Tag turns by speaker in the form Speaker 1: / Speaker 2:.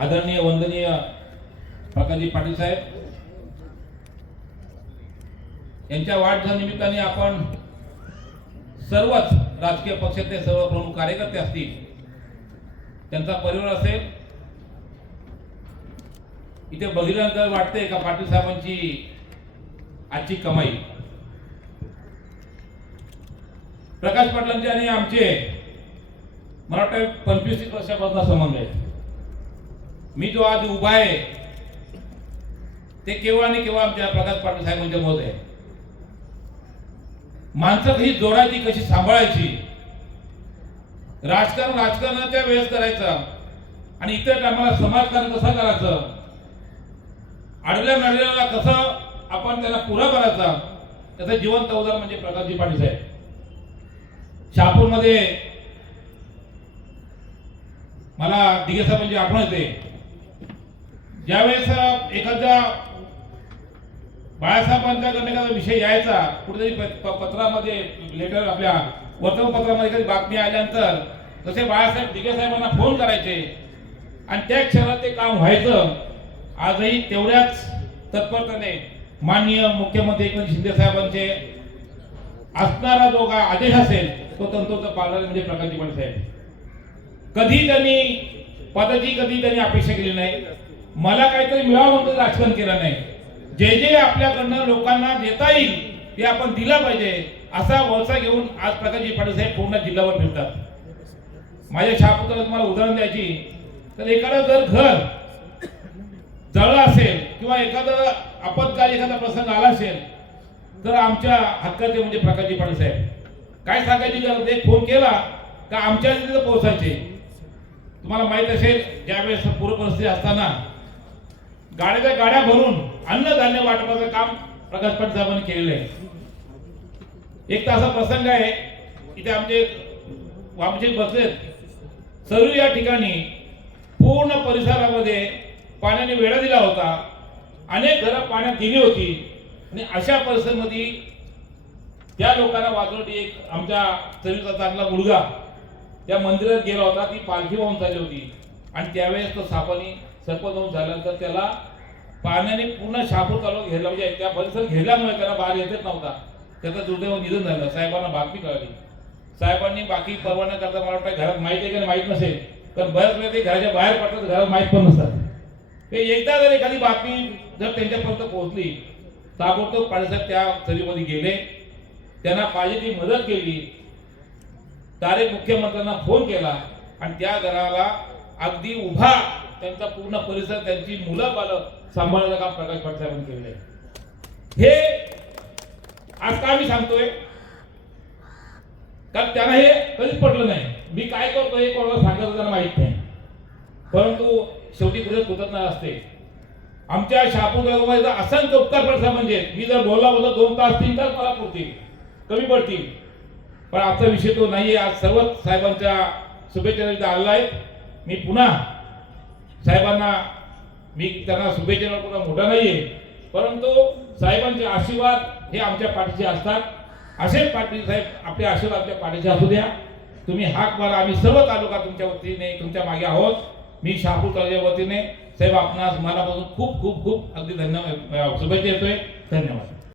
Speaker 1: आदरणीय वंदनीय प्रकाशजी पाटील साहेब यांच्या वाढदिवसानिमित्ताने आपण सर्वच राजकीय पक्षातले सर्व प्रमुख कार्यकर्ते असतील त्यांचा परिवार असेल इथे बघितल्यानंतर वाटते का पाटील साहेबांची आजची कमाई? प्रकाश पाटलांचे आणि आमचे मला वाटतं पंचवीस वर्षापासून संबंध आहे. मी जो आज उभा आहे ते केव्हा आणि केव्हा आमच्या प्रकाश पाटील साहेबांच्या मत आहे. माणसं कशी जोडायची कशी सांभाळायची? राजकारण राजकारणाच्या वेळेस करायचं आणि इतर टायमाला समाजकारण कसं करायचं? अडल्या नडल्याला कसं आपण त्याला पुरा करायचा? त्याचं जिवंत उदाहरण म्हणजे प्रकाशजी पाटील साहेब. शहापूरमध्ये मला दिगे साहेब म्हणजे आठवण येते. ज्यावेळेस एखाद्या बाळासाहेबांच्याकडून एखादा विषय यायचा कुठेतरी प- पत्रामध्ये लेटर आपल्या वर्तमानपत्रामध्ये एखादी बातमी आल्यानंतर तसे बाळासाहेब दिघे साहेबांना फोन करायचे. आणि त्या क्षणात ते काम व्हायचं. आजही तेवढ्याच तत्परतेने माननीय मुख्यमंत्री एकनाथ शिंदे साहेबांचे असणारा जो काय आदेश असेल तो तंतोचा पालन म्हणजे प्रकाशजी पाटील साहेब. कधी त्यांनी पदाची कधी त्यांनी अपेक्षा केली नाही. मला काहीतरी मिळावं म्हणून राजकारण केलं नाही. जे जे आपल्याकडनं लोकांना देता येईल ते आपण दिलं पाहिजे. असा वळसा घेऊन आज प्रकाशजी पाटील साहेब पूर्ण जिल्ह्यावर फिरतात. माझ्या शहापुत्राला तुम्हाला उदाहरण द्यायची. तर एखादं जर घर जळलं असेल किंवा एखादं आपत्काली एखादा प्रसंग आला असेल तर आमच्या हक्काचे म्हणजे प्रकाशजी पाटील साहेब. काय सांगायची गरज एक फोन केला का आमच्या तिथे पोहोचायचे? तुम्हाला माहीत असेल ज्यावेळेस पूर परिस्थिती असताना गाड्याच्या गाड्या भरून अन्नधान्य वाटपाचं काम प्रकाश पाटील साहेबांनी केलेलं आहे. एक तर असा प्रसंग आहे इथे आमचे वामचे बसलेत. सरू या ठिकाणी पूर्ण परिसरामध्ये पाण्याने वेढा दिला होता. अनेक घरं पाण्यात दिली होती. आणि अशा परिसरमध्ये त्या लोकांना वाचवण्यासाठी एक आमच्या चवीचा चांगला मुलगा त्या मंदिरात गेला होता. ती पालखी वाहून झाली होती. आणि त्यावेळेस तो सापानी सर्पदंश झाल्यानंतर त्याला पाण्याने पूर्ण शापूर चालू घ्यायला म्हणजे त्या परिसर घेतल्यामुळे त्याला बाहेर येतच नव्हता. त्याचा दुर्दैव निधन झालं. साहेबांना बातमी कळली. साहेबांनी बाकी परवाना करता मला वाटतं घरात माहिती आहे का माहीत नसेल. तर बऱ्याच वेळा ते घराच्या बाहेर पडतात घरात माहीत पण नसतात. ते एकदा जर एखादी बातमी जर त्यांच्यापर्यंत पोहोचली ताबडतोब पाणीसाहेब त्या चरीमध्ये गेले. त्यांना पाहिजे ती मदत केली. तारे मुख्यमंत्र्यांना फोन केला. आणि त्या घराला अगदी उभा त्यांचा पूर्ण परिसर त्यांची मुलं बालक सांभाळायचं काम प्रकाश पाटील साहेबांनी केलेलं आहे. हे आज का मी सांगतोय? कारण त्यांना हे कधीच पडलं नाही. मी काय करतो हे कोणाला सांगायचं त्यांना माहीत नाही. परंतु शेवटी कुठे कृतज्ञ असते. आमच्या शहापूर गावामध्ये असंख्य उपकार पडसा म्हणजे मी जर बोलला बोलला दोन तास तीन तास मला पुरतील कमी पडतील. पण आजचा विषय तो नाही आज सर्वच साहेबांच्या शुभेच्छा आलेला आहे मी पुन्हा साहेबांना मी त्यांना शुभेच्छा देणं मोठा नाही आहे परंतु साहेबांचे आशीर्वाद हे आमच्या पाठीचे असतात. असेच पाटील साहेब आपले आशीर्वाद आमच्या पाठीचे असू द्या. तुम्ही हाक मारा आम्ही सर्व तालुका तुमच्या वतीने तुमच्या मागे आहोत. मी शहापूर तालुक्याच्या वतीने साहेब आपणास मनापासून खूप खूप खूप अगदी धन्यवाद शुभेच्छा येतोय धन्यवाद.